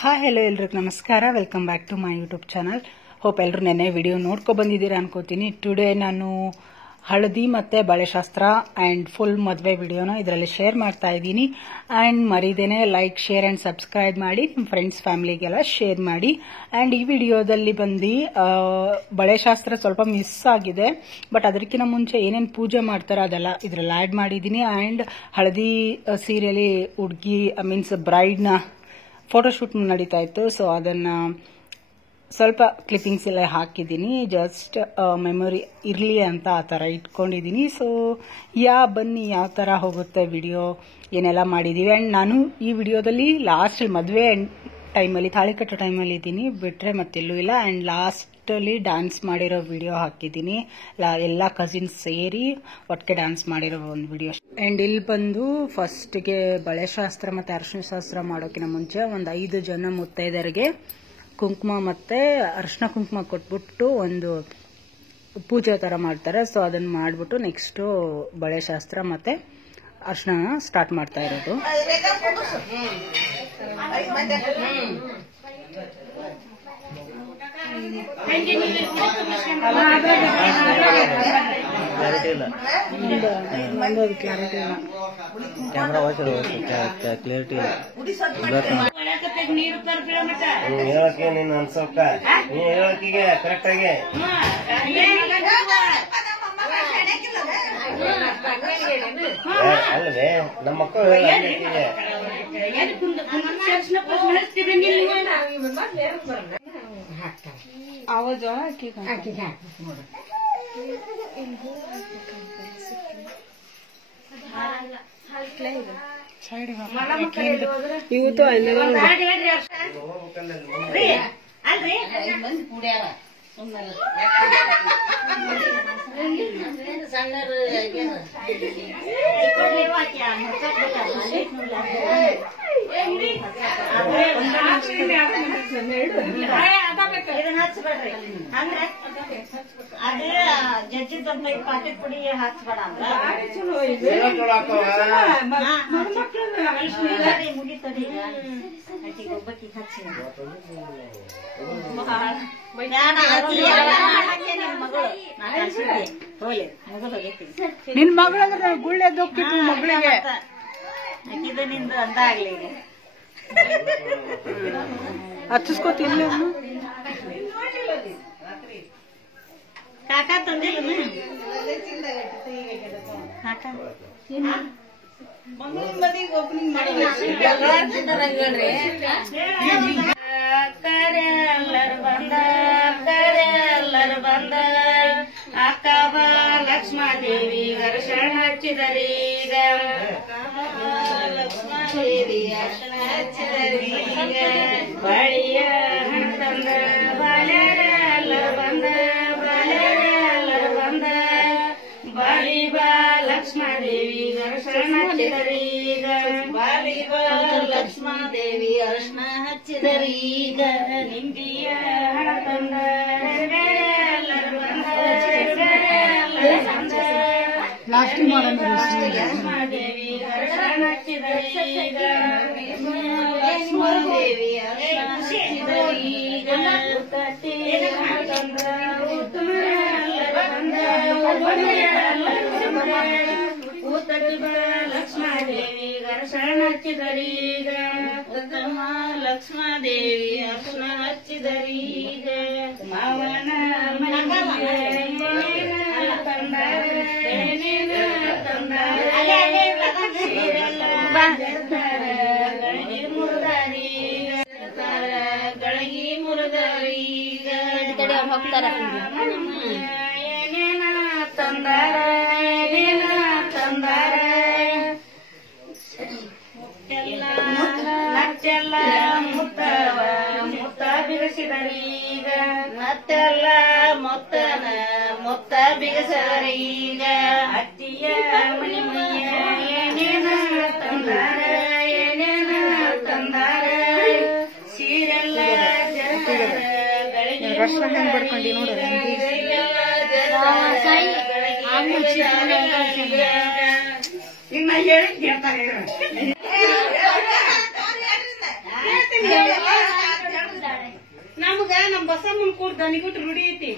Hi hello ಎಲ್ರಿಗೂ ನಮಸ್ಕಾರ. Welcome back to my YouTube channel. Hope ಎಲ್ಲರೂ ನೆನ್ನೆ ವಿಡಿಯೋ ನೋಡ್ಕೊ ಬಂದಿದ್ದೀರಾ ಅನ್ಕೋತೀನಿ. ಟುಡೇ ನಾನು ಹಳದಿ ಮತ್ತು ಬಳೆಶಾಸ್ತ್ರ ಆ್ಯಂಡ್ ಫುಲ್ ಮದುವೆ ವಿಡಿಯೋನ ಇದರಲ್ಲಿ ಶೇರ್ ಮಾಡ್ತಾ ಇದ್ದೀನಿ. ಆ್ಯಂಡ್ ಮರಿದೇನೆ ಲೈಕ್, ಶೇರ್ ಆ್ಯಂಡ್ ಸಬ್ಸ್ಕ್ರೈಬ್ ಮಾಡಿ ನಿಮ್ಮ ಫ್ರೆಂಡ್ಸ್ ಫ್ಯಾಮಿಲಿಗೆಲ್ಲ ಶೇರ್ ಮಾಡಿ. ಆ್ಯಂಡ್ ಈ ವಿಡಿಯೋದಲ್ಲಿ ಬಂದು ಬಳೆಶಾಸ್ತ್ರ ಸ್ವಲ್ಪ ಮಿಸ್ ಆಗಿದೆ, ಬಟ್ ಅದಕ್ಕಿಂತ ಮುಂಚೆ ಏನೇನು ಪೂಜೆ ಮಾಡ್ತಾರೋ ಅದೆಲ್ಲ ಇದರಲ್ಲಿ ಆ್ಯಡ್ ಮಾಡಿದ್ದೀನಿ. ಆ್ಯಂಡ್ ಹಳದಿ ಸೀರೆಯಲ್ಲಿ ಹುಡುಗಿ ಮೀನ್ಸ್ ಬ್ರೈಡ್ನ ಫೋಟೋಶೂಟ್ ನಡೀತಾ ಇತ್ತು, ಸೊ ಅದನ್ನು ಸ್ವಲ್ಪ ಕ್ಲಿಪ್ಪಿಂಗ್ಸ್ ಎಲ್ಲ ಹಾಕಿದ್ದೀನಿ. ಜಸ್ಟ್ ಮೆಮೊರಿ ಇರಲಿ ಅಂತ ಆ ಥರ ಇಟ್ಕೊಂಡಿದ್ದೀನಿ. ಸೊ ಬನ್ನಿ ಯಾವ ಥರ ಹೋಗುತ್ತೆ ವಿಡಿಯೋ, ಏನೆಲ್ಲ ಮಾಡಿದ್ದೀವಿ. ಆ್ಯಂಡ್ ನಾನು ಈ ವಿಡಿಯೋದಲ್ಲಿ ಲಾಸ್ಟ್ ಮದುವೆ ಟೈಮಲ್ಲಿ, ತಾಳಿ ಕಟ್ಟೋ ಟೈಮಲ್ಲಿ ಇದ್ದೀನಿ, ಬಿಟ್ಟರೆ ಮತ್ತೆಲ್ಲೂ ಇಲ್ಲ. ಆ್ಯಂಡ್ ಲಾಸ್ಟಲ್ಲಿ ಡ್ಯಾನ್ಸ್ ಮಾಡಿರೋ ವಿಡಿಯೋ ಹಾಕಿದ್ದೀನಿ. ಎಲ್ಲ ಕಸಿನ್ಸ್ ಸೇರಿ ಒಟ್ಟಿಗೆ ಡ್ಯಾನ್ಸ್ ಮಾಡಿರೋ ಒಂದು ವಿಡಿಯೋ. ಆ್ಯಂಡ್ ಇಲ್ಲಿ ಬಂದು ಫಸ್ಟ್ಗೆ ಬಳೆಶಾಸ್ತ್ರ ಮತ್ತು ಅರಿಶಿನ ಶಾಸ್ತ್ರ ಮಾಡೋಕ್ಕಿಂತ ಮುಂಚೆ ಒಂದು 5 ಜನ ಮುತ್ತೈದರಿಗೆ ಕುಂಕುಮ ಮತ್ತು ಅರಿಶಿನ ಕುಂಕುಮ ಕೊಟ್ಬಿಟ್ಟು ಒಂದು ಪೂಜೆ ಥರ ಮಾಡ್ತಾರೆ. ಸೊ ಅದನ್ನು ಮಾಡಿಬಿಟ್ಟು ನೆಕ್ಸ್ಟು ಬಳೆಶಾಸ್ತ್ರ ಮತ್ತು ಅರಿಶಿನ ಸ್ಟಾರ್ಟ್ ಮಾಡ್ತಾ ಇರೋದು. ಕ್ಯಾಮ್ರಾ ಕ್ಲಿಯರಿಟಿ ಹೇಳಕ್ಕೆ ನೀನು ಅನ್ಸೋಕ ನೀ ಹೇಳಕ್ಕಿಗೆ ಕರೆಕ್ಟ್ ಆಗಿ ಅಲ್ವೇ ನಮ್ಮ ಮಕ್ಕಳು ಹೇಳಕ್ಕಿಗೆ ಇವತ್ತು ಜಜ್ಜಿ ಪಾಕೆಟ್ ಪುಡಿ ಹಚ್ಬೇಡ ಮುಗಿತಡಿ ಒಬ್ಬಕ್ಕಿ ಹಚ್ಚಿ ನಿನ್ ಮಗಳ ಗುಳ್ಳೆದೋಗ್ತಿತ್ತು ಮಗಳಿಗೆ ಹಾಕಿದ ನಿಂದು ಅಂತ ಆಗ್ಲಿ ಹಚ್ಚಿಸ್ಕೋತಿಲ್ಲ ಕಾಕಾ ತಂದಿಲ್ಲ ಕಾಕಾ ಎಲ್ಲರೂ ಬಂದ ಅಕ್ಕವ ಲಕ್ಷ್ಮಾದೇವಿ ಅರ್ಶನ ಹಚ್ಚಿದರೀಗ ಲಕ್ಷ್ಮಾದೇವಿ ಅರ್ಶನ ಹಚ್ಚಿದರೀಗ ಬಳಿಯ ಹಣ ತಂದ ಬಾಲ್ಯರೆಲ್ಲರೂ ಬಂದ ಬಾಲ್ಯರೆಲ್ಲರೂ ಬಂದ ಬಾಲಿ ಬಾ ಲಕ್ಷ್ಮಾದೇವಿ ಅರ್ಶನ ಹಚ್ಚಿದರೀಗ ಬಾಲಿ ಬಾ ಲಕ್ಷ್ಮಾದೇವಿ ಅರ್ಶನ ಹಚ್ಚಿದರೀಗ ನಿಂಬಿಯ ಹಣ ತಂದ ಎಲ್ಲರೂ ಬಂದ ಲಾಸ್ಟ್ ಲಕ್ಷ್ಮಾದೇವಿ ಅರ್ಶನ ಹಚ್ಚಿದರೀಗ ಲಕ್ಷ್ಮಾದೇವಿ ಅರ್ಶನ ಹಚ್ಚಿದರೀಗ ಲಕ್ಷ್ಮಾದೇವಿ ಅರ್ಶನ ಹಚ್ಚಿದರೀಗ ಉತ್ತಮ ಲಕ್ಷ್ಮಾದೇವಿ ಅರ್ಶನ ಹಚ್ಚಿದರೀಗ ಮಾವನ ಗಳಗಿ ಮುರುದರೀಗ ಹೋಗ್ತಾರ ಏನೇನ ತಂದಾರ ಏನೇನ ತಂದಾರ ನತ್ತೆಲ್ಲ ಮುತ್ತವ ಮುತ್ತ ಬಿಡಿಸಿದರೀಗ ನತ್ತೆಲ್ಲ ಮೊತ್ತನ ಮೊತ್ತ ಬಿಡಿಸರೀಗ ಅತ್ತಿಯ ಮನಿ ಮೈಯ ಏನೇನ ತಂದಾರ ಏನೇನ ತಂದಾರ ಸೀರೆಲ್ಲ ಬಡ್ಕೊಂಡಿ ನೋಡ ಇನ್ನ ಹೇಳಿ ಕೇಳ್ತಾರೆ ನಮ್ಗ ನಮ್ ಬಸಮ್ಮನ್ ಕೂಡ ದನಿಗುಟ್ಟು ರೂಢಿ ಐತಿ.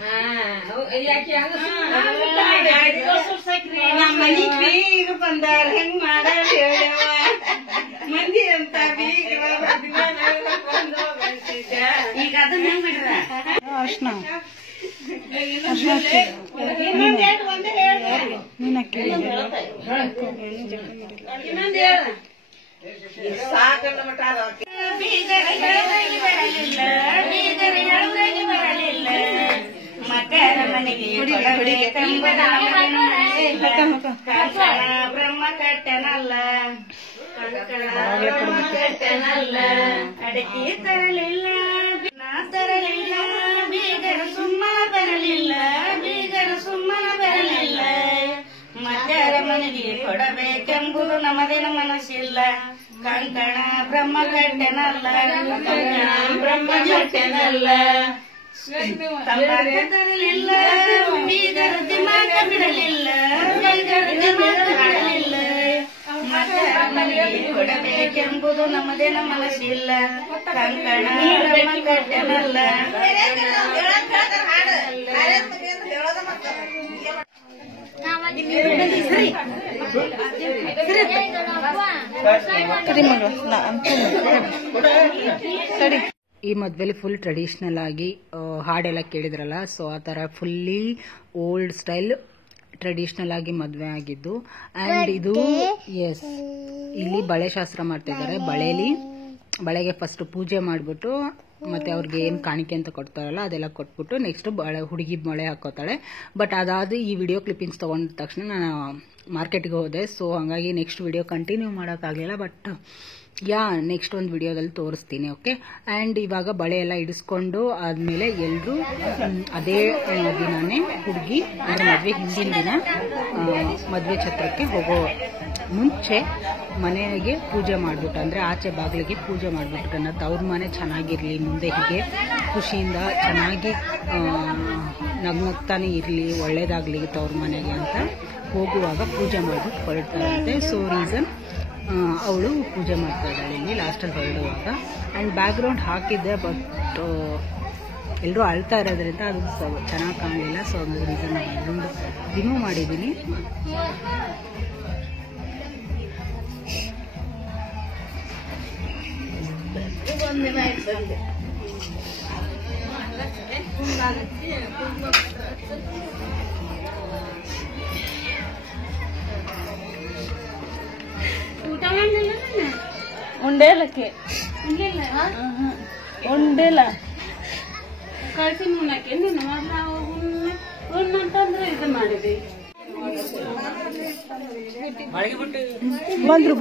ನಮ್ಮ ಮನಿಗ್ ಬೀಗ ಬಂದಾರ ಹೆಂಗ್ ಮಾಡಲ್ ಹೇಳವ ಮಂದಿ ಅಂತ ಬೀಗ ಈಗ ಅದನ್ನ ಹೆಂಗ್ ಮಾಡ್ರ ಅರ್ಶನ ಸಾಕನ್ನ ಮಠ ಬೀಗರ ಎಳಗಾಗಿ ಬರಲಿಲ್ಲ, ಬೀಗರ ಎಳಗಾಗಿ ಬರಲಿಲ್ಲ, ಮಕರ ಮನೆಗೆ ಬ್ರಹ್ಮ ಕಟ್ಟನಲ್ಲ, ಕಟ್ಟನಲ್ಲ, ಅಡಕಿ ತರಲಿಲ್ಲ, ತರಲಿಲ್ಲ, ಬೀಗರ ಸುಮ್ಮನ ಬರಲಿಲ್ಲ, ಬೀಗರ ಸುಮ್ಮನ ಬರಲಿಲ್ಲ, ಮಕರ ಮನೆಗೆ ಕೊಡಬೇಕೆಂಬುದು ನಮದೇನ ಮನಸ್ಸಿಲ್ಲ, ಕಂಕಣ ಬ್ರಹ್ಮ ಕಟ್ಟೆನಲ್ಲ, ಬ್ರಹ್ಮ ಕಟ್ಟೆನಲ್ಲ, ತರಲಿಲ್ಲ, ಬೀಗರ ದಿಮಾಕ ಬಿಡಲಿಲ್ಲ, ಬೀಗರ ದಿಮಾಕ ಬಿಡಲಿಲ್ಲ, ಮಕರ ಮನೆಗೆ ಕೊಡಬೇಕೆಂಬುದು ನಮದೇನ ಮನಸ್ಸಿಲ್ಲ, ಕಂಕಣ ಬ್ರಹ್ಮ ಕಟ್ಟೆನಲ್ಲ. ಈ ಮದ್ವೆಲಿ ಫುಲ್ ಟ್ರೆಡಿಷನಲ್ ಆಗಿ ಹಾಡೆಲ್ಲ ಕೇಳಿದ್ರಲ್ಲ, ಸೊ ಆ ತರ ಫುಲ್ಲಿ ಓಲ್ಡ್ ಸ್ಟೈಲ್ ಟ್ರೆಡಿಷನಲ್ ಆಗಿ ಮದ್ವೆ ಆಗಿದ್ದು. ಅಂಡ್ ಇದು ಎಸ್ ಇಲ್ಲಿ ಬಳೆ ಶಾಸ್ತ್ರ ಮಾಡ್ತಾ ಇದ್ದಾರೆ. ಬಳೆಗೆ ಫಸ್ಟ್ ಪೂಜೆ ಮಾಡ್ಬಿಟ್ಟು ಮತ್ತೆ ಅವ್ರಿಗೆ ಏನ್ ಕಾಣಿಕೆ ಅಂತ ಕೊಡ್ತಾರಲ್ಲ ಅದೆಲ್ಲ ಕೊಟ್ಬಿಟ್ಟು ನೆಕ್ಸ್ಟ್ ಹುಡುಗಿ ಬಳೆ ಹಾಕೋತಾಳೆ. ಬಟ್ ಅದಾದ ಈ ವಿಡಿಯೋ ಕ್ಲಿಪ್ಪಿಂಗ್ಸ್ ತಗೊಂಡ ತಕ್ಷಣ ನಾನು ಮಾರ್ಕೆಟ್ಗೆ ಹೋದೆ, ಸೊ ಹಂಗಾಗಿ ನೆಕ್ಸ್ಟ್ ವಿಡಿಯೋ ಕಂಟಿನ್ಯೂ ಮಾಡೋಕ್ಕಾಗಲಿಲ್ಲ. ಬಟ್ ನೆಕ್ಸ್ಟ್ ಒಂದು ವಿಡಿಯೋದಲ್ಲಿ ತೋರಿಸ್ತೀನಿ. ಓಕೆ. ಆ್ಯಂಡ್ ಇವಾಗ ಬಳೆ ಎಲ್ಲ ಇಡಿಸ್ಕೊಂಡು ಆದಮೇಲೆ ಎಲ್ಲರೂ ಅದೇ ದಿನನೇ ಹುಡುಗಿ ಅಂದರೆ ಮದುವೆ ಹಿಂದಿನ ದಿನ ಮದುವೆ ಛತ್ರಕ್ಕೆ ಹೋಗೋ ಮುಂಚೆ ಮನೆಗೆ ಪೂಜೆ ಮಾಡಿಬಿಟ್ಟು ಅಂದರೆ ಆಚೆ ಬಾಗಿಲಿಗೆ ಪೂಜೆ ಮಾಡಿಬಿಟ್ಟು ನನ್ನ ತವ್ರ ಮನೆ ಚೆನ್ನಾಗಿರಲಿ, ಮುಂದೆ ಹೀಗೆ ಖುಷಿಯಿಂದ ಚೆನ್ನಾಗಿ ನಗ್ನಗ್ತಾನೆ ಇರಲಿ, ಒಳ್ಳೇದಾಗಲಿ ತವ್ರ ಮನೆಗೆ ಅಂತ ಹೋಗುವಾಗ ಪೂಜೆ ಮಾಡಿಬಿಟ್ಟು ಹೊರಡ್ತಾರಂತೆ. ಸೊ ರೀಸನ್ ಅವಳು ಪೂಜೆ ಮಾಡ್ತಾ ಇದ್ದಾಳೆ ಇಲ್ಲಿ ಲಾಸ್ಟಲ್ಲಿ ಹೊರಡುವಾಗ. ಆ್ಯಂಡ್ ಬ್ಯಾಕ್ಗ್ರೌಂಡ್ ಹಾಕಿದ್ದೆ, ಬಟ್ ಎಲ್ಲರೂ ಅಳ್ತಾ ಇರೋದ್ರಿಂದ ಅದು ಚೆನ್ನಾಗಿ ಕಾಣಲಿಲ್ಲ. ಸೊ ಅದೊಂದು ರೀಸನ್ ಬ್ಯಾಕ್ಗ್ರೌಂಡ್ ರಿಮೂವ್ ಮಾಡಿದ್ದೀನಿ. ಉಂಡೇಲಕ್ಕೆ ಉಂಡೆಲ್ಲ ಕಳ್ಸಿ ಉಣ್ಣಕ್ಕೆ ನಾವು ಉಣ್ಣಂತಂದ್ರೆ ಇದು ಮಾಡಿದ್ವಿ. ಬಂದ್ರು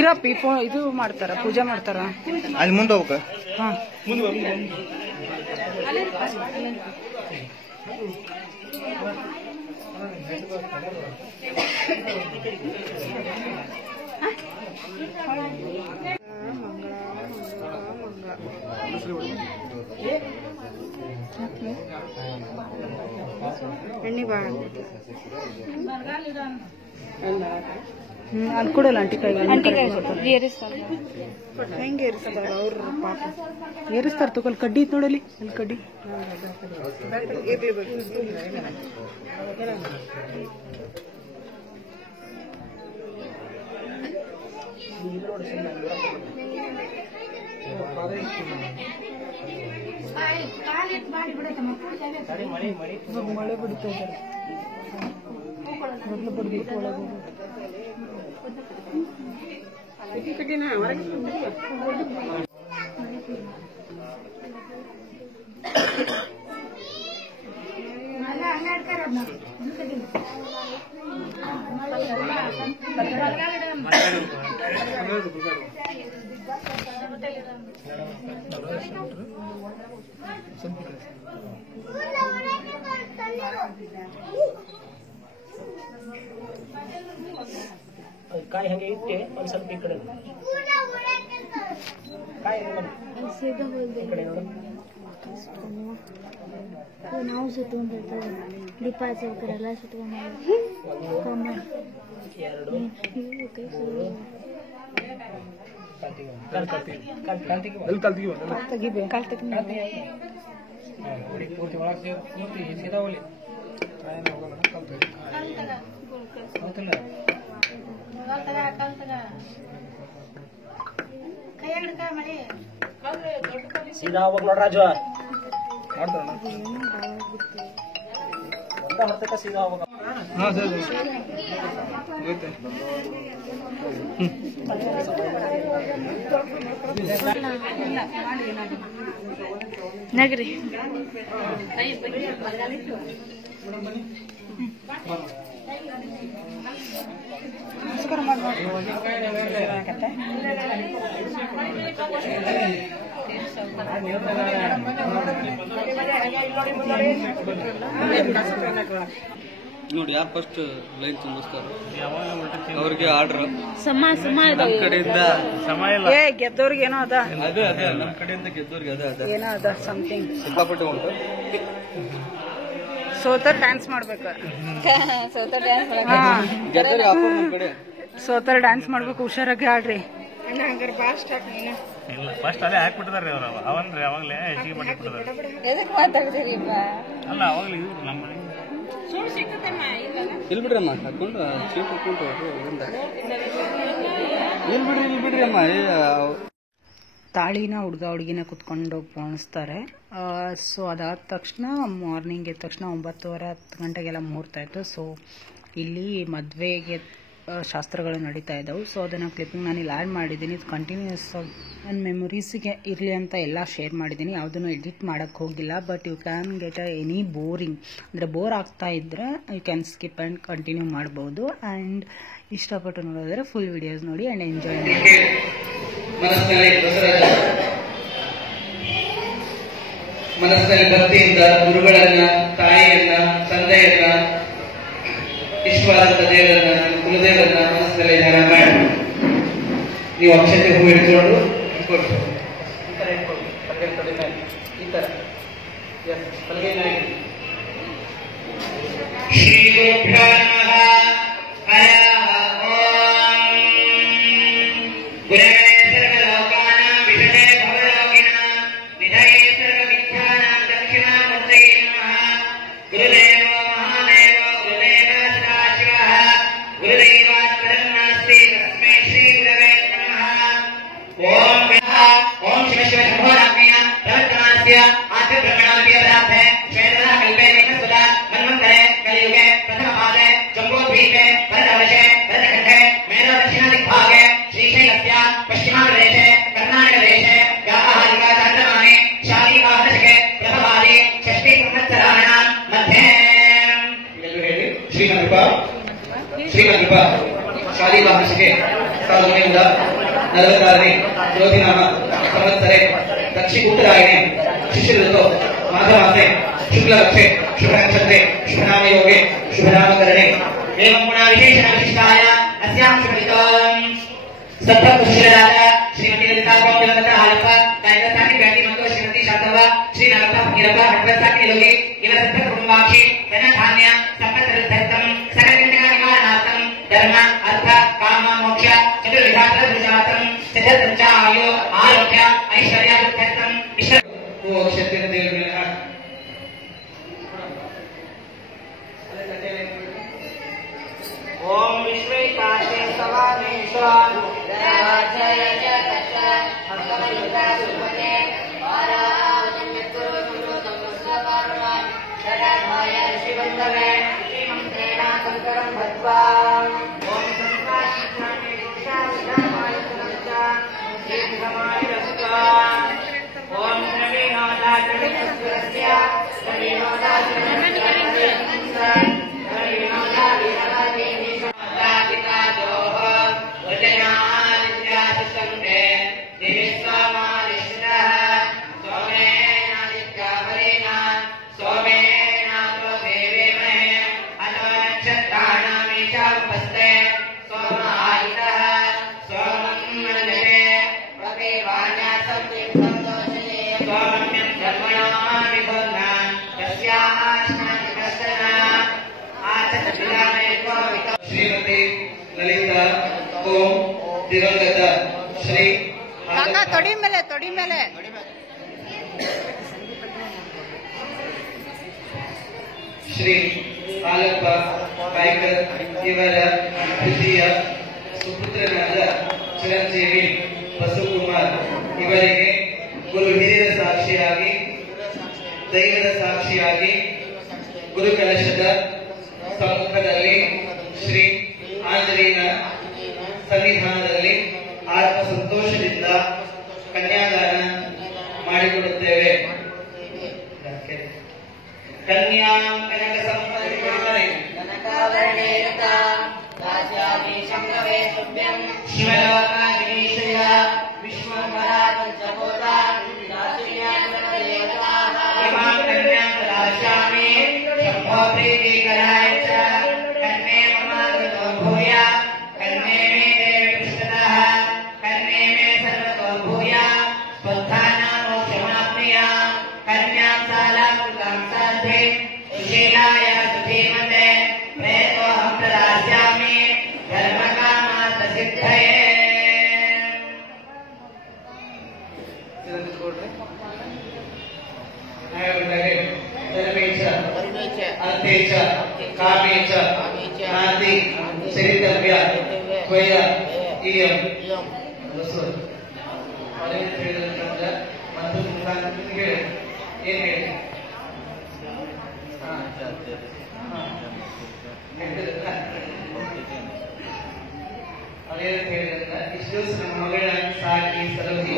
ಇರಪ್ಪಿ ಇದು ಮಾಡ್ತಾರ, ಪೂಜೆ ಮಾಡ್ತಾರ ಅಲ್ಲಿ ಮುಂದೆ ಹೋಗ್ಬೇಕ. ಎಣ್ಣೆ ಬಾಳ ಅಲ್ಲಿ ಕೊಡಲ್ಲ ಆಂಟಿ ಕೈಗೆ ಹೆಂಗೆ ಏರಿಸ್ತಾರ ಅವ್ರ ಪಾಪ ಏರಿಸ್ತಾರ. ತಗೊಳ್ ಕಡ್ಡಿ ಇತ್ತು ನೋಡಲಿ, ಅಲ್ಲಿ ಕಡ್ಡಿ ಮಳೆ ಬಿಡ್ತಾ ಇದ್ದಾರೆ. ಮೊದಲು ಬಡ್ಬಿಟ್ಟು ಒಳಗೆ ಕಾಯಿ ಹಂಗೆ ಇಟ್ಟೆ ಒಂದು ಸ್ವಲ್ಪ ಈ ಕಡೆ ಕಾಯಿ ಈ ಕಡೆ ನೋಡು. ನಾವು ಸುತ್ತಕೊಂಡಿರ್ತೇವೆ ದೀಪ ಹಚ್ಚೋಕ್ರೆಲ್ಲ ಸುತ್ಕೊಂಡು ಸೀದಾ ಹೋಗ್ಬೇಕ್ ನೋಡ್ರಾಜು ಸೀದಾ ಹೋಗ್ಬೇಕ. ನಗರಿ ನಮಸ್ಕಾರ ಮಾಡಿ ನೋಡಿ ಯಾರು ಫಸ್ಟ್ ಲೈನ್ ತುಂಬಿಸ್ತಾರ ಅವ್ರಿಗೆ ಆರ್ಡರ್ ನಮ್ಮ ಕಡೆಯಿಂದ ಗೆದ್ದವ್ರಿಗೆ ಏನೋ ಅದ ಅದೇ ಅದೇ ನಮ್ಮ ಕಡೆಯಿಂದ ಗೆದ್ದವ್ರಿಗೆ ಅದೇ ಅದೇ ಏನೋ ಅದ ಸಮಥಿಂಗ್ ಸಿಕ್ಕಾಪಟ್ಟೆ ಉಂಟು. ಸೋತರ್ ಡ್ಯಾನ್ಸ್ ಮಾಡ್ಬೇಕು ಗೆದ್ದವ್ರಿಗೆ ಆಫರ್ ನಮ್ಮ ಕಡೆ. ಸೋತರ್ ಡ್ಯಾನ್ಸ್ ಮಾಡ್ಬೇಕು, ಹುಷಾರಾಗಿ ಆಡ್ರಿ. ಫಸ್ಟ್ ಅದೇ ಹಾಕ್ಬಿಟ್ಟಿದಾರೆ ಅವ್ರು ಅವನ್ರಿ ಅವಾಗಲೇ ಹೆಚ್ಚಿಗೆ ಮಾಡಿಬಿಟ್ಟಿದ್ದಾರೆ. ಅಲ್ಲ ಅವಾಗಲೇ ಇವ್ರು ನಮ್ಮ ಇಲ್ಲಿ ಬಿಡ್ರಿ ಅಮ್ಮ ಹಾಕೊಂಡು ಚೀಪ್ ಹಾಕೊಂಡು ಇಲ್ಲಿ ಬಿಡ್ರಿ ಅಮ್ಮ. ತಾಳಿನ ಹುಡುಗಿನ ಕುತ್ಕೊಂಡು ಪೋಣಿಸ್ತಾರೆ. ಸೊ ಅದಾದ ತಕ್ಷಣ ಮಾರ್ನಿಂಗ್ ಎದ್ದ ತಕ್ಷಣ 9:30 10 ಗಂಟೆಗೆಲ್ಲ ಮುಹೂರ್ತ ಇತ್ತು. ಸೊ ಇಲ್ಲಿ ಮದುವೆಗೆ ಶಾಸ್ತ್ರಗಳು ನಡೀತಾ ಇದ್ದವು. ಸೊ ಅದನ್ನು ಕ್ಲಿಪ್ಪಿಂಗ್ ನಾನು ಇಲ್ಲಿ ಆ್ಯಡ್ ಮಾಡಿದ್ದೀನಿ. ಇದು ಕಂಟಿನ್ಯೂಸ್ ನನ್ನ ಮೆಮೊರೀಸಿಗೆ ಇರಲಿ ಅಂತ ಎಲ್ಲ ಶೇರ್ ಮಾಡಿದ್ದೀನಿ. ಯಾವುದನ್ನು ಎಡಿಟ್ ಮಾಡೋಕ್ಕೆ ಹೋಗಿಲ್ಲ. But you can get any boring, ಅಂದರೆ ಬೋರ್ ಆಗ್ತಾ ಇದ್ದರೆ you can skip and continue ಮಾಡ್ಬೋದು. ಆ್ಯಂಡ್ ಇಷ್ಟಪಟ್ಟು ನೋಡಿದ್ರೆ ಫುಲ್ ವಿಡಿಯೋಸ್ ನೋಡಿ ಆ್ಯಂಡ್ ಎಂಜಾಯ್ ಮಾಡಿ. ಮನಸ್ಸಿನಲ್ಲಿ ಭಕ್ತಿಯಿಂದ ಗುರುಗಳನ್ನ, ತಾಯಿಯನ್ನ, ತಂದೆಯನ್ನ, ಇಷ್ಟವಾದಂತ ದೇವರನ್ನ, ಕುಲದೇವರನ್ನ ಮನಸ್ಸಿನಲ್ಲಿ ಧ್ಯಾನ ಮಾಡಿ ನೀವು ಅಕ್ಷತೆ ಹೂ ಹಿಡ್ಕೊಂಡು ಈ ತರ ಶ್ರೀ ಗುರುಭ್ಯೋ ನಮಃ. ಹರಃ ಓಂ. ಗುರವೇ ಸರ್ವಲೋಕಾನಾಂ ವಿಷಯೇ ಭವಲೋಕಿನಾಂ ವಿಧಯೇ ಸರ್ವವಿದ್ಯಾನಾಂ ದಕ್ಷಿಣಾಮೂರ್ತಯೇ ನಮಃ. ಗುರುದೇವೋ ಮಹಾದೇವೋ ಗುರುದೇವಃ ಸದಾಶಿವಃ ಗುರುದೇವಾತ್ ಪರಂ ನಾಸ್ತಿ ತಸ್ಮೈ ಶ್ರೀ ಗುರವೇ ನಮಃ. ಓಂ ಓಂ ಶಿವ ಶಿವ ಶಂಭೋರಾಜ್ಞೆಯ ಪ್ರವರ್ತಮಾನಸ್ಯ ಆತ್ಮಬ್ರಹ್ಮಣೋದ್ಯಪರಾಧೆ ಶ್ವೇತಲಾ ಕಲ್ಪೆ ನೇಮಸುಧಾ ಮನ್ವಂತರೆ ಕಲಿಯುಗೆ ಪ್ರಥಮಪಾದೆ ಜಂಬೋದ್ವೀಪೆ ಭರತವರ್ಷೆ ಭರತಖಂಡೆ ಮೇಧೋ ದಕ್ಷಿಣದಿಗ್ಭಾಗೆ ಶ್ರೀಶೈಲಸ್ಯ ಪಶ್ಚಿಮಪ್ರದೇಶೆ ಕರ್ನಾಟಕದೇಶೆ ವ್ಯಾವಹಾರಿಕ ಚಾಂದ್ರಮಾನೆ ಶಾಲಿಕಾದಶಕೆ ಪ್ರಭವಾದಿ ಷಷ್ಠಿ ಸಂವತ್ಸರಾಣಾಂ ಮಧ್ಯೆ ಇದೆಲ್ಲೂ ಹೇಳಿ ಶ್ರೀಮದ್ರೂಪ ಶಾಲಿಕಾದಶಕೆ 1946ನೇ ಜ್ಯೋತಿನಾಮ ಸಂವತ್ಸರೆ ದಕ್ಷಿಣ ಉತ್ತರಾಯಣೆ ಶಿಶಿರ ಋತು ಮಾಘಮಾಸೆ ಶುಕ್ಲಪಕ್ಷೆ ಶುಭನಕ್ಷತ್ರೆ ಶುಭನಾಮಯೋगे ಶುಭನಾಮಕರಣೆ एवं गुणा विशेषण विशिष्टाय अस्यां शुभलितों सत्ता कुशलराज श्रीमती ललिता गौतम हालप दायित्वसानी व्याटी मंगो श्रीमती शातवा श्री नारदा फकीरप्पा हटवसानी लोगे इव सत्ता कुटुंबाक्षी धन धान्य संपत्तरद्धर्तम सकलकंटका निवारणार्थम धर्म अर्थ काम मोक्ष चतुर्विधात्र दुर्जातम चतुर्दंच आयु आरोग्य ऐश्वर्यार्थम विश्व वो क्षत्रिय देवगण ओम विश्वेकाशे सवामेश्वर जय जगत हस्तमयुता सुपते आराधन्यकुरु तमस्वकर्मं तदाभाय शिवन्दवे श्रीमन्त्रेण शङ्करं भक्त्वा ओम संस्काराणि दीक्षाविधामाय समस्ता दीर्घमायुरस्त्वा ओम नवीनोदाचरणस्य सोमेन ತೊಡಿ ಮೇಲೆ ತೊಡಿ ಮೇಲೆ ಶ್ರೀ ಹಾಲಪ್ಪ ಕಾಯ್ಕರ್ ಇವರ ದ್ವಿತೀಯ ಸುಪುತ್ರನಾದ ಚಿರಂಜೀವಿ ಬಸವಕುಮಾರ್ ಇವರಿಗೆ ಗುರು ಹಿರಿಯರ ಸಾಕ್ಷಿಯಾಗಿ ದೈವದ ಸಾಕ್ಷಿಯಾಗಿ ಗುರು ಕಲಶದ ಸಮ್ಮುಖದಲ್ಲಿ ಶ್ರೀ ಆಂಜನೇಯನ ಸನ್ನಿಧಾನದಲ್ಲಿ ಆತ್ಮ ಸಂತೋಷದಿಂದ ಕನ್ಯಾದಾನ ಮಾಡಿಕೊಡುತ್ತೇವೆ. ಕನ್ಯಾ ಕನಕ ಸಂಪತ್ತಿರುತ್ತದೆ ಶಿವಲೋಕಾಧೀಶಯ ವಿಶ್ವಂಭರಾ ಪಂಚಭೂತಾ इमां कन्यां ददास्यामि शम्भो प्रीतिकराय च कन्ये मम कृतो भूया कन्ये मे देवी पृष्ठतः कन्ये मे सर्वतो भूया स्वस्थानां मोक्षमाप्नुयां कन्यां शालां कृतां साध्ये सुशीलाय सुधीमते प्रेतोऽहं ददास्यामि धर्मकामार्थसिद्धये. अर्थेच कामेच नाति चरितव्य त्वय इयं वसु ಅವರೇ ಹೇಳಿದಂತ ಮತ್ತು ಮುಖಾಂತರ ಏನು ಹೇಳಿ ಅವರೇ ಹೇಳಿದಂತ ಇಷ್ಟು ದಿವಸ ನಮ್ಮ ಮಗಳನ್ನ ಸಾಕಿ ಸಲಹಿ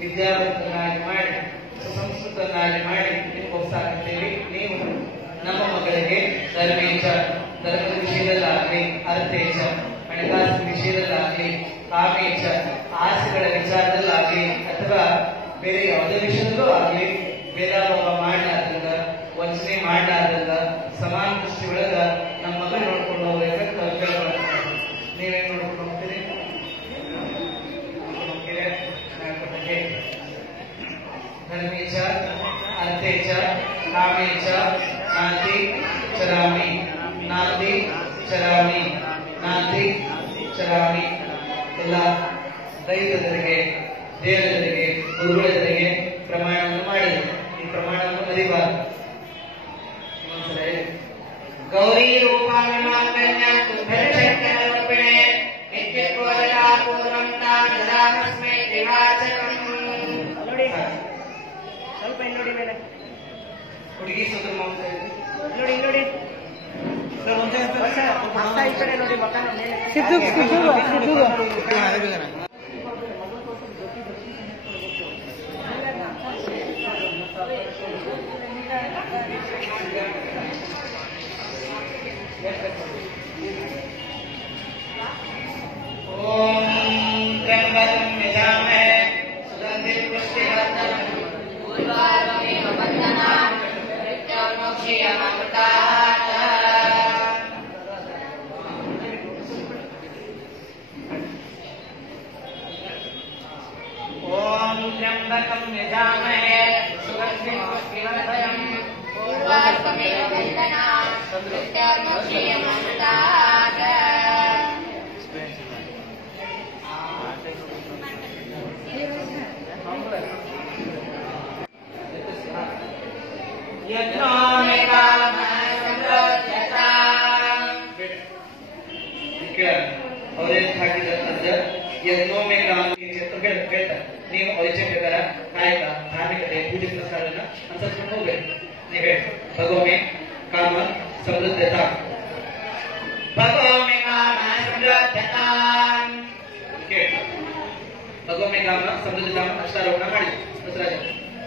ವಿದ್ಯಾವಂತನಾಗಿ ಮಾಡಿ ಸುಸಂಸ್ಕೃತನಾಗಿ ಮಾಡಿ ಪ್ರೋತ್ಸಾಹಿಸುತ್ತೇವೆ. ನೀವು ನಮ್ಮ ಮಗಳಿಗೆ ಧರ್ಮೇಚ ಧರ್ಮದ ವಿಷಯದಲ್ಲಾಗಲಿ ಅರ್ಥೇಚ ಹಣಕಾಸಿನ ವಿಷಯದಲ್ಲಾಗಲಿ ಕಾಮೇಚ ಆಸೆಗಳ ವಿಚಾರದಲ್ಲಾಗಲಿ ಅಥವಾ ಬೇರೆ ಯಾವುದೇ ವಿಷಯದಲ್ಲೂ ಆಗಲಿ ಭೇದಭಾವ ಮಾಡಲಾರ್ದಂಗ ವಂಚನೆ ಮಾಡಲಾರ್ದಂಗ ಸಮಾನ ದೃಷ್ಟಿ ಒಳಗ ನಮ್ಮ ಮಗಳು ನೋಡ್ಕೊಂಡು ಹೋಗ್ಬೇಕಂತ ನೀವೇನ್ ನೋಡ್ಕೊಂಡು ಹೋಗ್ತೀರಿ? ಧರ್ಮೇಚ ಅರ್ಥೇಚ ಕಾಮೇಚ ನಾತಿ ಚರಾಮಿ ನಾತಿ ಚರಾಮಿ ನಾತಿ ಚರಾಮಿ. ಎಲ್ಲ ದೈವದರಿಗೆ ದೇವರಿಗೆ ಗುರುಗಳರಿಗೆ ಪ್ರಮಾಣವನ್ನು ಮಾಡಿದರು. ಈ ಪ್ರಮಾಣವನ್ನು ಮರಿಬಾರದು. ಇನ್ನೊಂದ್ಸಲ ಹೇಳಿ. ಗೌರಿ ರೂಪಾಭಿಮಾನ ಕನ್ಯಾ ತುಭ್ಯಶಂಕರೂಪಿಣೆ ನಿತ್ಯಕೋದರಾ ಪೂರ್ವಂ ತಾಂ ದದಾಮಸ್ಮೈ ತ್ರಿವಾಚಕಂ. ನೋಡಿ ಸ್ವಲ್ಪ ನೋಡಿ ಮೇಲೆ ಹುಡುಗಿ ಸುದ್ರ ನೋಡಿ ನೋಡಿ ಸಿದ್ದು ಓಂ ತ್ರ್ಯಂಬಕಂ ಯಜಾಮಹೇ ಸುಗಂಧಿಂ ಪುಷ್ಟಿವರ್ಧನಂ ಉರ್ವಾರುಕಮೇವ ವಂದನಾಂ ಮೃತ್ಯೋರ್ಮೋಕ್ಷೀಯಮಾಮೃತಾಃ. ಓಂ ತ್ರ್ಯಂಬಕಂ ಯಜಾಮಹೇ ಸುಗಂಧಿಂ ಪುಷ್ಟಿವರ್ಧನಂ ಉರ್ವಾರುಕಮೇವ ವಂದನಾಂ ಮೃತ್ಯೋರ್ಮೋಕ್ಷೀಯಮಾಮೃತಾಃ. ಅವರೇನು ಹಾಕಿದಂತ ಯಜ್ಞೋ ಮೇ ಕಾಮ ಹೇಳ್ತಾರೆ. ನೀವು ಅವರಿಚೆ ಪ್ರಕಾರ ಕಾಯಕ ಧಾರ್ಮಿಕತೆ ಪೂಜೆ ಪುನಸ್ಕಾರನ್ನ ಅನುಸರಿಸ್ಕೊಂಡು ಹೋಗ್ಬೇಕು. ನೀವು ಹೇಳಿ ಭಗವಮೆ ಕಾಮ ಸಮೃದ್ಧತಾ ಭಗವಮೆ ಕಾಮ ಸಮೃದ್ಧತಾ ಭಗವಮೆ ಕಾಮ ಸಮೃದ್ಧತಾ ಅಷ್ಟಾರೋಹಣ ಮಾಡಿದ್ರು ಬಸವರಾಜ.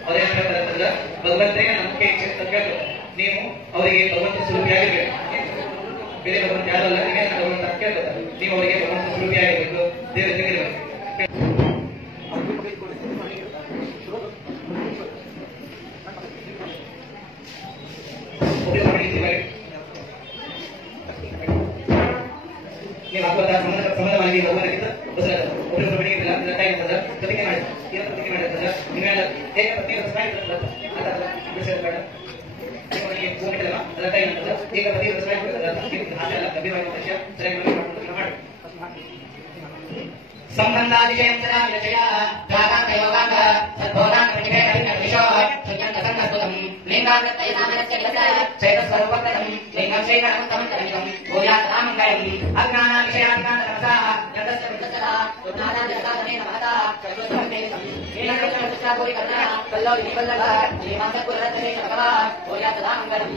ಅವ್ರೇನ್ ಹೇಳ್ತಾರೆ ಅಂತಂದ್ರೆ ಭಗವಂತನಿಗೆ ನಂಬಿಕೆ ಇಚ್ಛೆ ಅಂತ ಕೇಳ್ತಾರೆ. ನೀವು ಅವರಿಗೆ ಭಗವಂತ ಸ್ವರೂಪಿಯಾಗಿರ್ಬೇಕು. ಬೇರೆ ಭಗವಂತ ಯಾರಲ್ಲ, ನೀವೇ ಭಗವಂತ ಕೇಳ್ತಾರೆ. ನೀವು ಅವರಿಗೆ ಭಗವಂತ ಸ್ವರೂಪಿಯಾಗಿರ್ಬೇಕು, ದೇವರ ಜೊತೆಗಿರ್ಬೇಕು. ನೀವು ಹಾಕುವಂತಹ ಸಂಬಂಧವಾಗಿ ಭಗವಂತಕ್ಕಿಂತ ಬಸವರಾಜ ಒಬ್ಬರೊಬ್ಬರು ಬೆಳೆಯುತ್ತಿಲ್ಲ ಅದರ ಟೈಮ್ ಅಂತಂದ್ರೆ ಪ್ರತಿಜ್ಞೆ ಮಾಡಿ ಏನು ಪ್ರತಿಜ್ಞೆ ಮಾಡಿರ್ತಂದ್ರೆ ನೀವೆಲ್ಲ ಹೇಗೆ ಪ್ರತಿಜ್ಞೆ ಬೇಡ ನಿಮಗೆ ಹೋಗಿದ್ದಲ್ಲ ಅದರ ಟೈಮ್ ಅಂತಂದ್ರೆ ಈಗ ಪ್ರತಿ ಆಸೆ ಅಲ್ಲ ಗಂಭೀರವಾಗಿ ವಿಷಯ ಸರಿಯಾಗಿ ಮಾಡಿ ಸಂಬಂಧಾದಿಶಯಂ ಸದಾ ವಿರಚಯಾಃ ತ್ಯಾಗಾಂತ ಯೋಗಾಂತ ಸದ್ಭೋಗಾಂತ ಪ್ರತಿಭೇದವಿಶೋ ಶುದ್ಧಂತ ಸಂಗಸ್ತುತಂ ಲಿಂಗಾಂತೈನಾಮನಸ್ಯ ವಿಲಸಾಯ ಚೈತಸ್ವರೂಪಕೃತಂ ಲಿಂಗಂ ಚೈತನ್ಯಮಂತಮಿದಂ ಭೂಯಾತ್ ರಾಮಂಗಯಂ ಅಜ್ಞಾನಾದಿಶಯಾದಿಕಾಂತರಮಸಾಃ ಜಗಸ್ಯ ವಿದಸದಾ ಉಜ್ಞಾನಾದಿಶಾದನೇನ ಮಹತಾ ಚತುರ್ಸಂದೇಶಂ ಏನಕೃಷ್ಣಾ ಗೋರಿ ಕರ್ಣಃ ಕಲ್ಲೋ ವಿನಿವಲ್ಲಭ ಶ್ರೀಮಾಂತಪುರರತ್ನೇ ಶತಕವಾ ಭೂಯಾತ್ ರಾಮಂಗಯಂ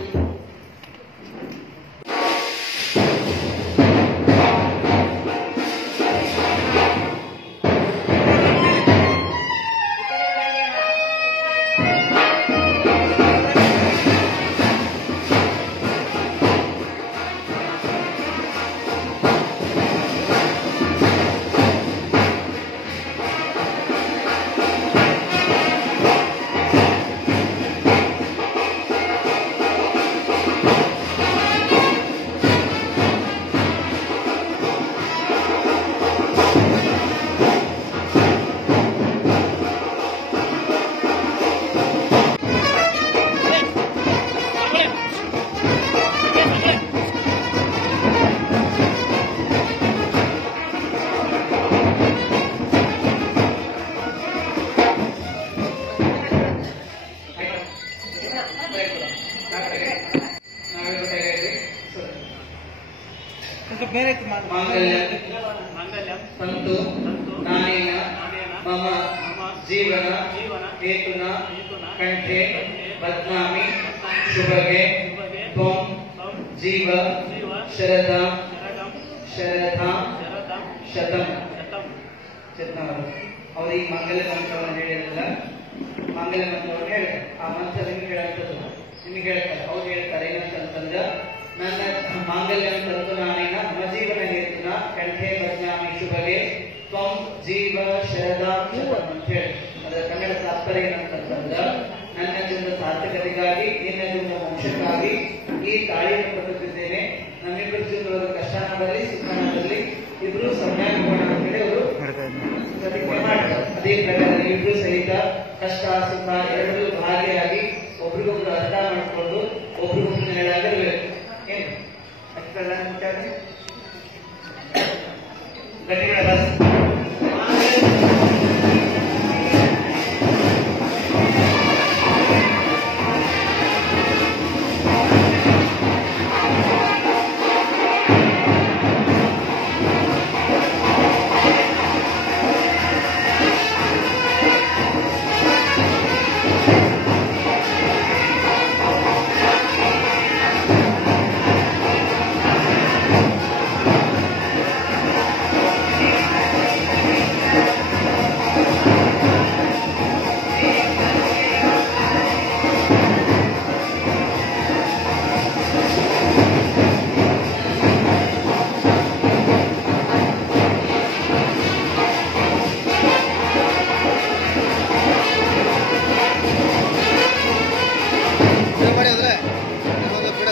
ಸಂತು ನಾನೇನ ಮಮ ಜೀವನ ಹೇತುನ ಕಂಠೆ ಬದ್ನಾಮಿ ಶುಭಗೆ ತ್ವಂ ಜೀವ ಶರದಾಂ ಶರದಾಂ ಶತಂ ಅವ್ರಿಗೆ ಮಾಂಗಲ್ಯ ಮಂತ್ರವನ್ನು ಹೇಳಿರಲಿಲ್ಲ. ಮಾಂಗಲ್ಯ ಮಂತ್ರವನ್ನು ಹೇಳಿ ಆ ಮಂತ್ರ ನಿಮ್ಗೆ ಹೇಳಂತದ್ದು, ನಿಮ್ಗೆ ಹೇಳ್ತಾರೆ, ಅವ್ರು ಹೇಳ್ತಾರೆ ಏನಂತಂದ್ರ ನನ್ನ ಮಾಂಗಲ್ಯ ತಂತು ನಾನೇನ ಮಮ ಜೀವನ ಹೇತುನ ಕಂಠೆ ಬದ್ನಾಮಿ ಶುಭಗೆ ತ್ವಂ ಜೀವ ಶರದಾಂ ಶತಂ ಅಂತ ಹೇಳಿ. ಅದರ ಕನ್ನಡ ತಾತ್ಪರ್ಯ ಏನಂತಂದ್ರ ನನ್ನ ಜೀವನದ ಸಾರ್ಥಕತೆಗಾಗಿ ನಿನ್ನ ಜೀವನ ಮೋಕ್ಷಕ್ಕಾಗಿ ಈ ತಾಳಿಯನ್ನು ಕೊಡುತ್ತಿದ್ದೇನೆ. ನಮ್ಮಿಬ್ಬರ ಜೀವನದ ಕಷ್ಟನ ಬರಲಿ ಸುಖನ ಬರಲಿ ಇಬ್ರು ಸಮಯ ಅಂತೇಳಿ ಅವರು ಪ್ರತಿಜ್ಞೆ ಮಾಡ್ತಾರೆ. ಅದೇ ಪ್ರಕಾರ ಇಬ್ರು ಸಹಿತ ಕಷ್ಟ ಸುಖ ಎರಡೂ ಭಾಗಿಯಾಗಿ ಒಬ್ರಿಗೊಬ್ರು ಅರ್ಥ ಮಾಡಿಕೊಂಡು ಒಬ್ರಿಗೊಬ್ರು ನೆರಳಾಗಿರ್ಬೇಕು. ಏನು ಅಷ್ಟೆಲ್ಲ ಗಟ್ಟಿಗಳ ಬಸ್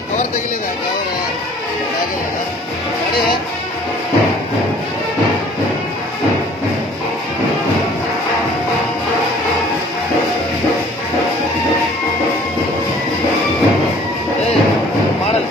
ಕವರ್ ತೆಗಿಲಿಲ್ಲ ಮಾಡಲ್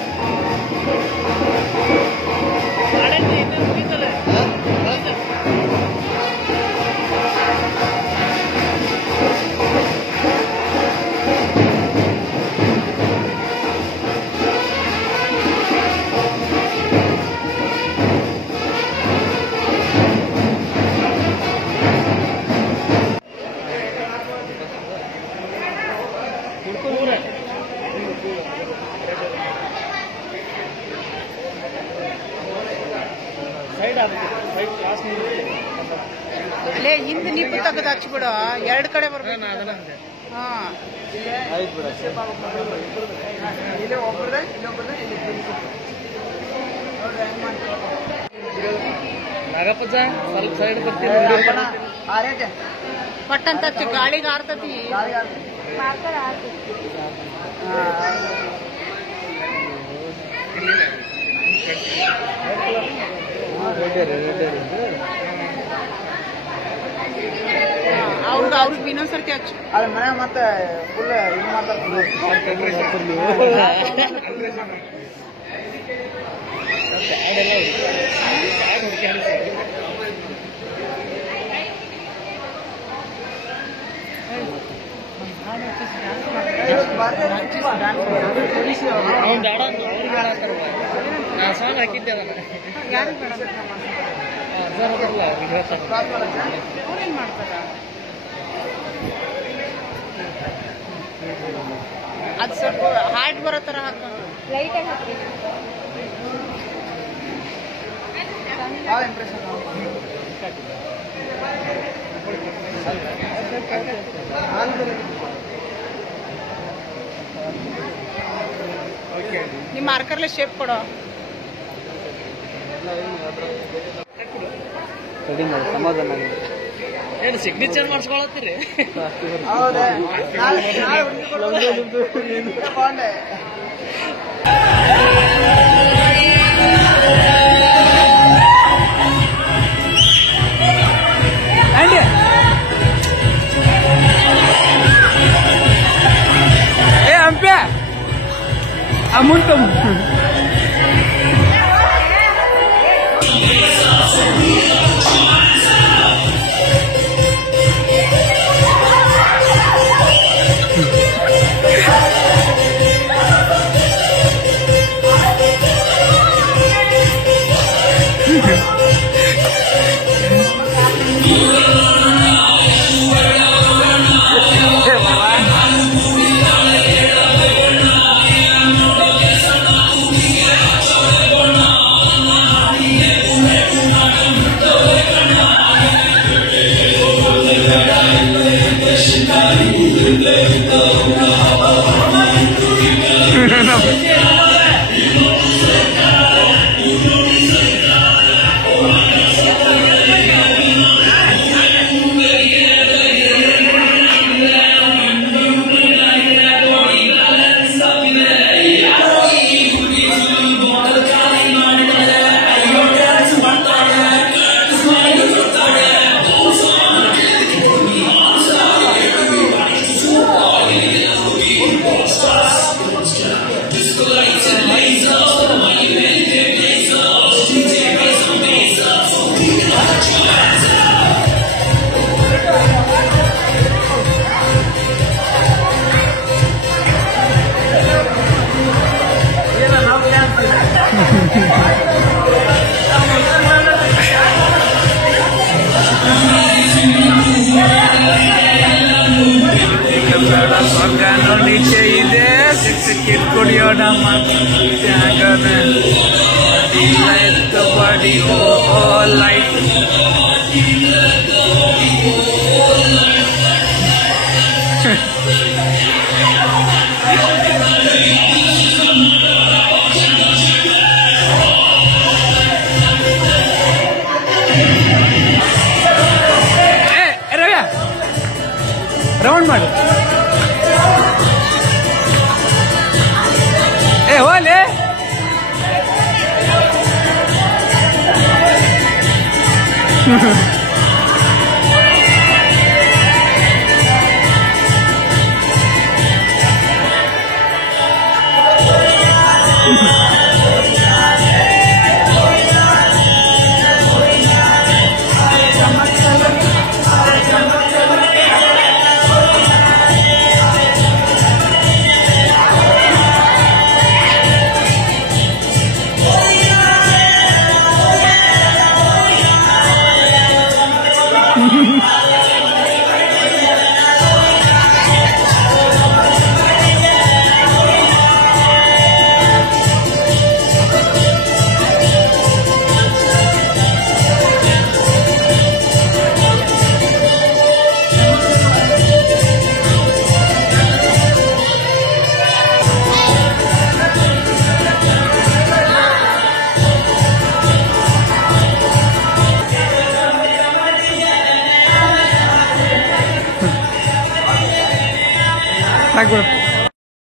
ಅಲ್ಲೇ ಹಿಂದೆ ನಿಪ್ಪು ತೆಗೆದು ಹಚ್ಬಿಡು, ಎರಡು ಕಡೆ ಬರ್ಬೇಕು. ಹಾ ಆಯ್ತು ಬಿಡ. ಇಲ್ಲಿ ಒಬ್ಬರದೇ ಇನ್ನೊಬ್ಬರದೇ ನಾಗಪ್ಪಜ್ಜ ಸ್ವಲ್ಪ ಸೈಡ್ ಬರ್ತೀನಿ. ಪಟ್ಟಂತ ಗಾಳಿಗೆ ಆರ್ತತಿ. ಅವ್ರಿಗೆ ಇನ್ನೊಂದ್ಸರ್ತಿ ಹಚ್ಚು. ಅದ್ರ ಮನೆ ಮತ್ತೆ ಫುಲ್ ಇದು ಮಾತಾಡ್ತೀನಿ. ಅವ್ನು ಬೇಡ ಅಂತ ಅವ್ರಿಗೆ ಹೇಳತ್ತಾರ ನಾ ಸಾಂಗ್ ಹಾಕಿದ್ದೆ ಅದನ್ನ ಯಾರಿಗೆ ಬೇಡ ಸರ್ ಅದಲ್ಲ ಅವ್ರಿಗೆ ಹೇಳ್ತಾರೆ ಅವ್ರೇನ್ ಮಾಡ್ತಾರ ಅದು ಸ್ವಲ್ಪ ಹಾರ್ಟ್ ಬರೋ ಥರ ಹಾಕೊಂಡು ಲೈಟಾಗಿ ಹಾಕ್ರಿ ಭಾಳ ಇಂಪ್ರೆಷನ್ ನಿಮ್ಮ ಮಾರ್ಕರ್ಲೆ ಶೇಪ್ ಕೊಡೋ ಸಮಾಧಾನ ಏನು ಸಿಗ್ನೇಚರ್ ಮಾಡಿಸ್ಕೊಳತ್ತೀರಿ ಹೌದೇ ಬಾಂಡೆ ಅಮೌಂಟ್ नीचे ಇದೆ ಕಿಟ್ಕೊಡಿಯೋಣ ತ್ಯಾಗನ ಬಡಿ ಓ ಲೈಟ್ ರವ್ಯ ರೌಂಡ್ ಮಾಡಿ ಹೋಲೆ